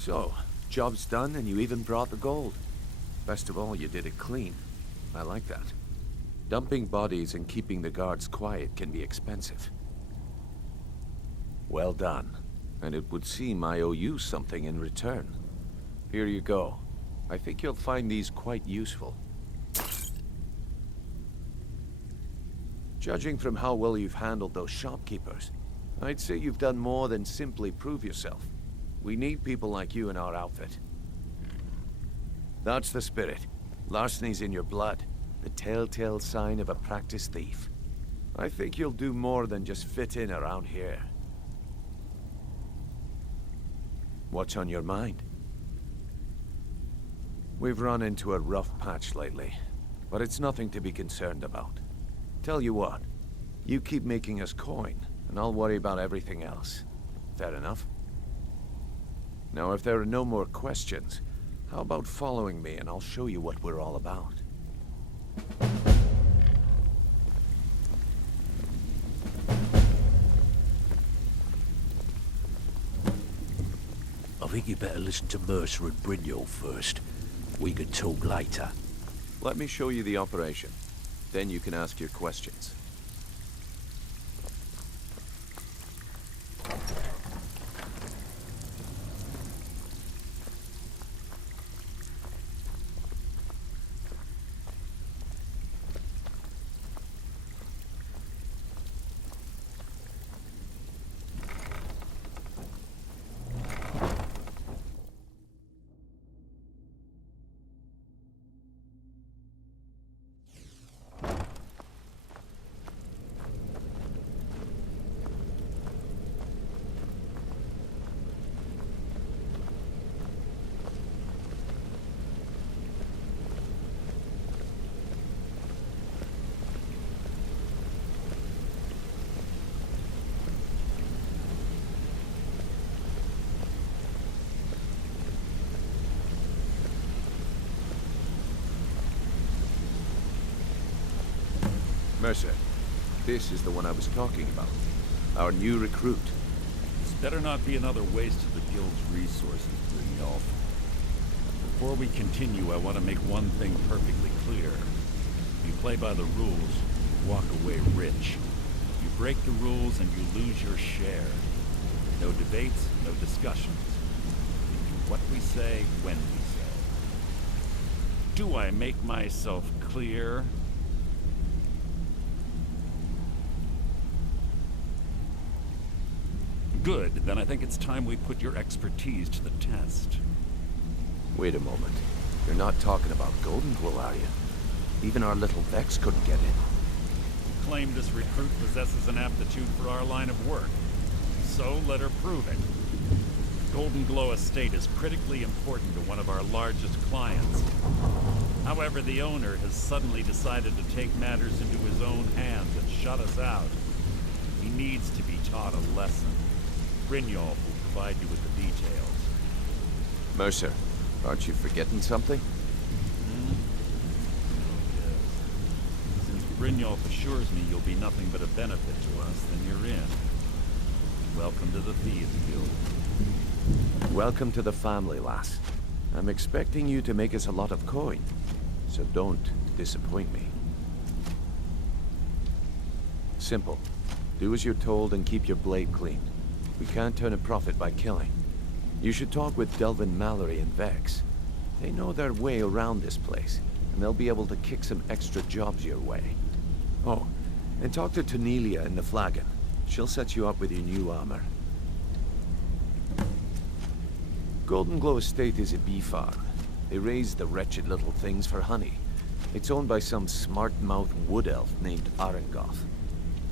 So, job's done and you even brought the gold. Best of all, you did it clean. I like that. Dumping bodies and keeping the guards quiet can be expensive. Well done. And it would seem I owe you something in return. Here you go. I think you'll find these quite useful. Judging from how well you've handled those shopkeepers, I'd say you've done more than simply prove yourself. We need people like you in our outfit. That's the spirit. Larceny's in your blood. The telltale sign of a practiced thief. I think you'll do more than just fit in around here. What's on your mind? We've run into a rough patch lately, but it's nothing to be concerned about. Tell you what, you keep making us coin, and I'll worry about everything else. Fair enough? Now, if there are no more questions, how about following me and I'll show you what we're all about? I think you better listen to Mercer and Brignold first. We can talk later. Let me show you the operation. Then you can ask your questions. Mercer, this is the one I was talking about. Our new recruit. This better not be another waste of the Guild's resources, Nell. Before we continue, I want to make one thing perfectly clear. If you play by the rules, you walk away rich. You break the rules and you lose your share. No debates, no discussions. We do what we say, when we say. Do I make myself clear? Good, then I think it's time we put your expertise to the test. Wait a moment. You're not talking about Golden Glow, are you? Even our little Vex couldn't get in. You claim this recruit possesses an aptitude for our line of work. So let her prove it. Golden Glow Estate is critically important to one of our largest clients. However, the owner has suddenly decided to take matters into his own hands and shut us out. He needs to be taught a lesson. Brignold will provide you with the details. Mercer, aren't you forgetting something? Hmm? Yes. Since Brignold assures me you'll be nothing but a benefit to us, then you're in. Welcome to the Thieves Guild. Welcome to the family, lass. I'm expecting you to make us a lot of coin, so don't disappoint me. Simple. Do as you're told and keep your blade clean. We can't turn a profit by killing. You should talk with Delvin Mallory and Vex. They know their way around this place, and they'll be able to kick some extra jobs your way. Oh, and talk to Tonelia in the Flagon. She'll set you up with your new armor. Golden Glow Estate is a bee farm. They raise the wretched little things for honey. It's owned by some smart-mouthed wood elf named Arangoth.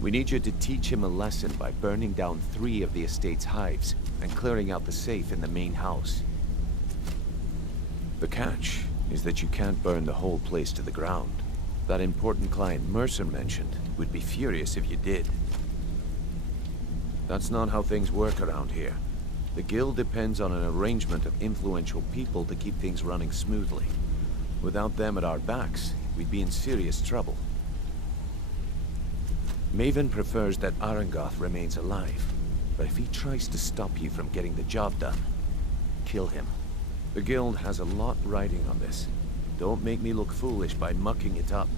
We need you to teach him a lesson by burning down 3 of the estate's hives and clearing out the safe in the main house. The catch is that you can't burn the whole place to the ground. That important client Mercer mentioned would be furious if you did. That's not how things work around here. The guild depends on an arrangement of influential people to keep things running smoothly. Without them at our backs, we'd be in serious trouble. Maven prefers that Arangoth remains alive, but if he tries to stop you from getting the job done, kill him. The guild has a lot riding on this. Don't make me look foolish by mucking it up.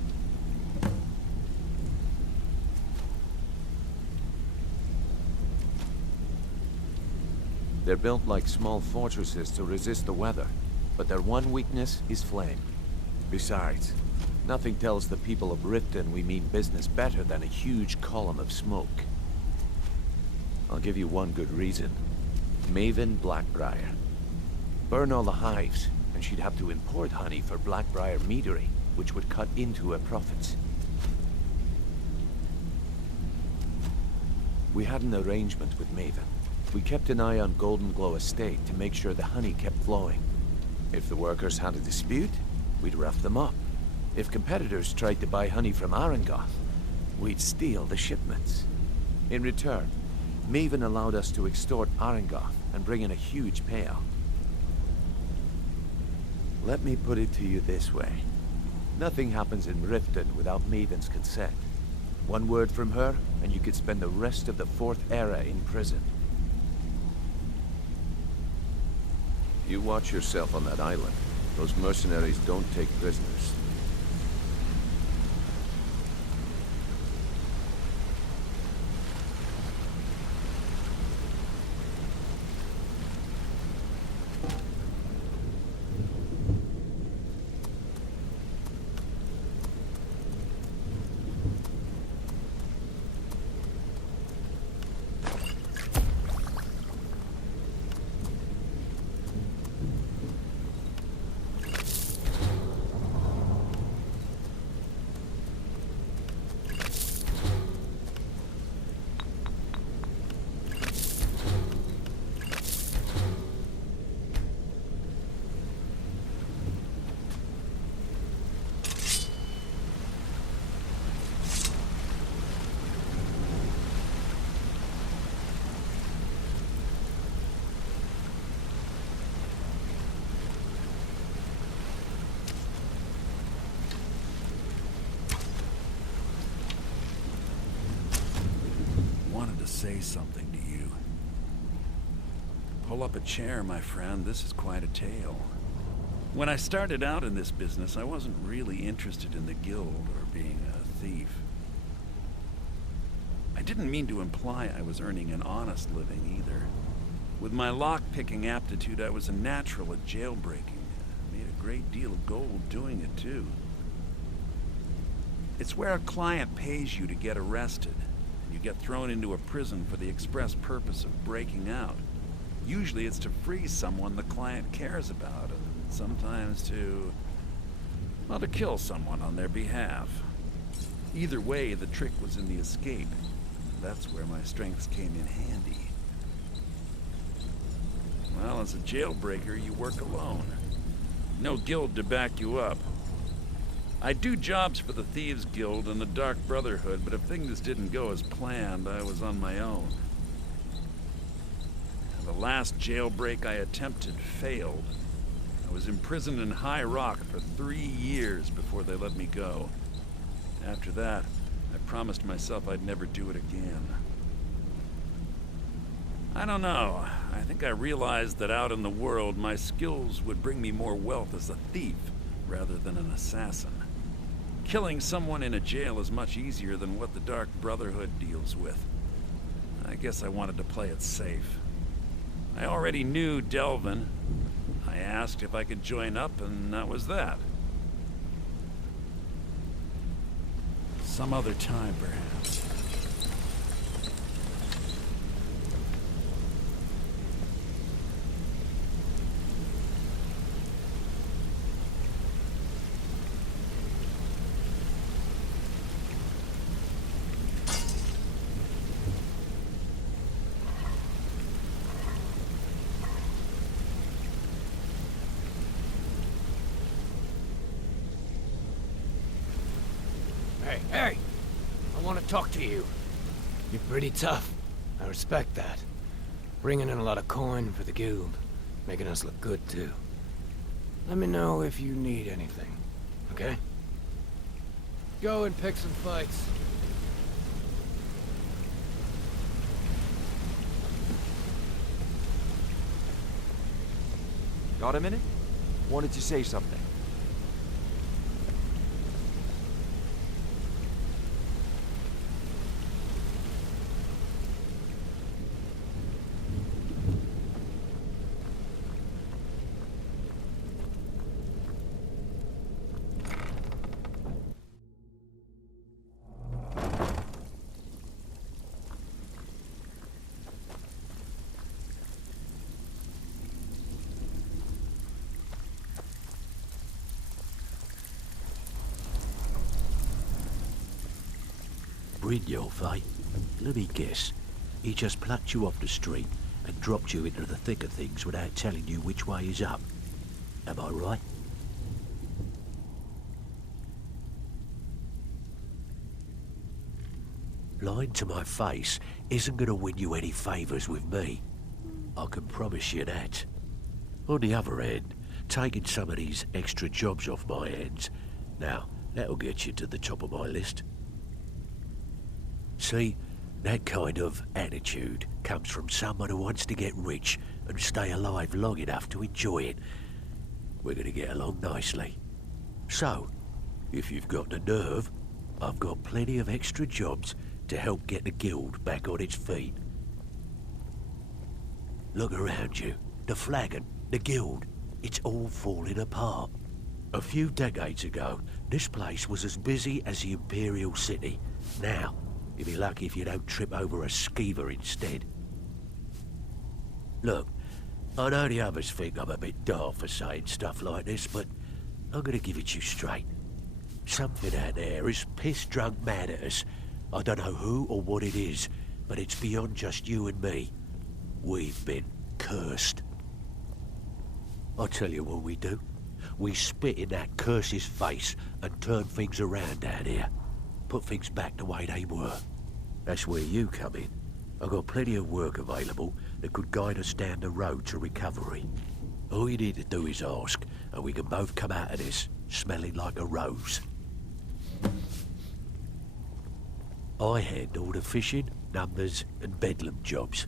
They're built like small fortresses to resist the weather, but their one weakness is flame. Besides, nothing tells the people of Riften we mean business better than a huge column of smoke. I'll give you one good reason. Maven Blackbriar. Burn all the hives, and she'd have to import honey for Blackbriar meadery, which would cut into her profits. We had an arrangement with Maven. We kept an eye on Golden Glow Estate to make sure the honey kept flowing. If the workers had a dispute, we'd rough them up. If competitors tried to buy honey from Arangoth, we'd steal the shipments. In return, Maven allowed us to extort Arangoth and bring in a huge payout. Let me put it to you this way. Nothing happens in Riften without Maven's consent. One word from her, and you could spend the rest of the Fourth Era in prison. You watch yourself on that island. Those mercenaries don't take prisoners. Say something to you. Pull up a chair, my friend. This is quite a tale. When I started out in this business, I wasn't really interested in the guild or being a thief. I didn't mean to imply I was earning an honest living either. With my lock-picking aptitude, I was a natural at jailbreaking. I made a great deal of gold doing it, too. It's where a client pays you to get arrested. You get thrown into a prison for the express purpose of breaking out. Usually it's to free someone the client cares about, and sometimes to kill someone on their behalf. Either way, the trick was in the escape. That's where my strengths came in handy. Well, as a jailbreaker, you work alone. No guild to back you up. I do jobs for the Thieves Guild and the Dark Brotherhood, but if things didn't go as planned, I was on my own. The last jailbreak I attempted failed. I was imprisoned in High Rock for 3 years before they let me go. After that, I promised myself I'd never do it again. I don't know. I think I realized that out in the world, my skills would bring me more wealth as a thief rather than an assassin. Killing someone in a jail is much easier than what the Dark Brotherhood deals with. I guess I wanted to play it safe. I already knew Delvin. I asked if I could join up, and that was that. Some other time, perhaps. Hey! I want to talk to you. You're pretty tough. I respect that. Bringing in a lot of coin for the guild. Making us look good, too. Let me know if you need anything, okay? Go and pick some fights. Got a minute? Wanted to say something. Brynjolf, eh? Let me guess. He just plucked you off the street and dropped you into the thick of things without telling you which way is up. Am I right? Lying to my face isn't going to win you any favours with me. I can promise you that. On the other hand, taking some of these extra jobs off my hands, now, that'll get you to the top of my list. See, that kind of attitude comes from someone who wants to get rich and stay alive long enough to enjoy it. We're going to get along nicely. So, if you've got the nerve, I've got plenty of extra jobs to help get the guild back on its feet. Look around you. The flagon, the guild, it's all falling apart. A few decades ago, this place was as busy as the Imperial City. Now, you'll be lucky if you don't trip over a skeever instead. Look, I know the others think I'm a bit daft for saying stuff like this, but I'm gonna give it to you straight. Something out there is piss-drunk mad at us. I don't know who or what it is, but it's beyond just you and me. We've been cursed. I'll tell you what we do. We spit in that curse's face and turn things around down here. Put things back the way they were. That's where you come in. I've got plenty of work available that could guide us down the road to recovery. All you need to do is ask, and we can both come out of this smelling like a rose. I handle the fishing, numbers, and bedlam jobs.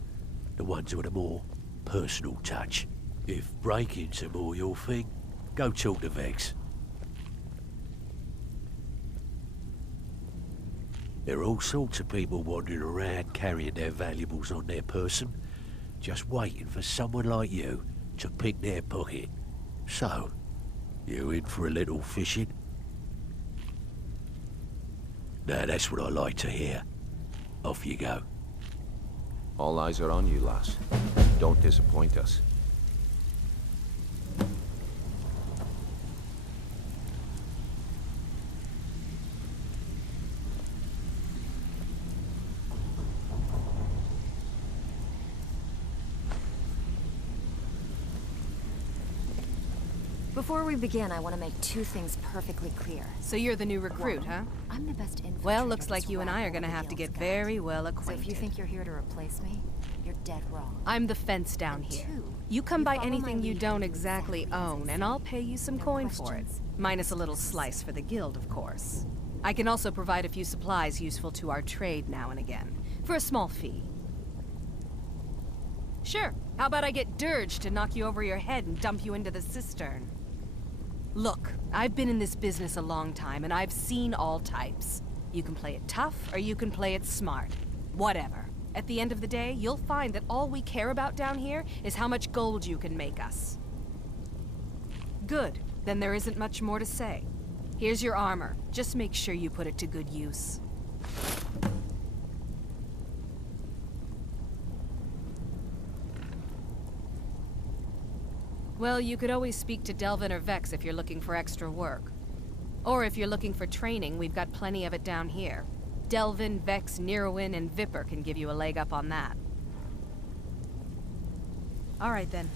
The ones with a more personal touch. If breaking's a more your thing, go talk to Vex. There are all sorts of people wandering around carrying their valuables on their person, just waiting for someone like you to pick their pocket. So, you in for a little fishing? Now that's what I like to hear. Off you go. All eyes are on you, lass. Don't disappoint us. Before we begin, I want to make two things perfectly clear. So you're the new recruit, One, huh? I'm the best infiltrator. Well, looks like this you and I are rabble gonna the have to Guild's get got. very well So acquainted. if you think you're here to replace me, you're dead wrong. I'm the fence down And here. two, You come you by follow my anything you lead don't and do exactly exactly as I own, say. and I'll pay you some No coin for it. questions. Minus a little slice for the guild, of course. I can also provide a few supplies useful to our trade now and again, for a small fee. Sure, how about I get Dirge to knock you over your head and dump you into the cistern? Look, I've been in this business a long time, and I've seen all types. You can play it tough, or you can play it smart. Whatever. At the end of the day, you'll find that all we care about down here is how much gold you can make us. Good. Then there isn't much more to say. Here's your armor. Just make sure you put it to good use. Well, you could always speak to Delvin or Vex if you're looking for extra work. Or if you're looking for training, we've got plenty of it down here. Delvin, Vex, Nirwin, and Vipper can give you a leg up on that. All right then.